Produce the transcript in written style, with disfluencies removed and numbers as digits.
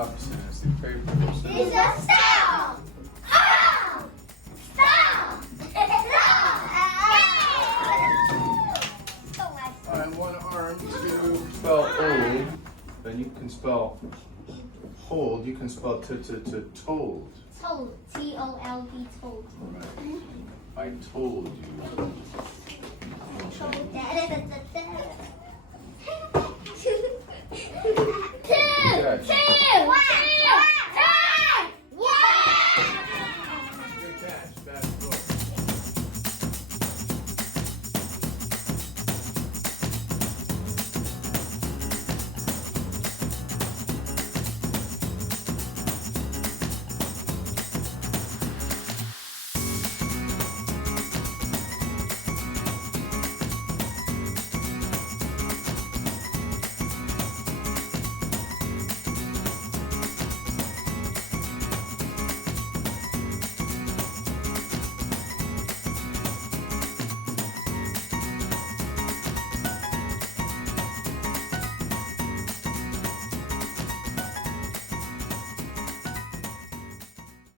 opposite. It's the favorite person. It's a stop! Oh! Stop! On one arm to spell old, then you can spell hold. You can spell told. Told. T-O-L-D. Told. Right. I told you. Told.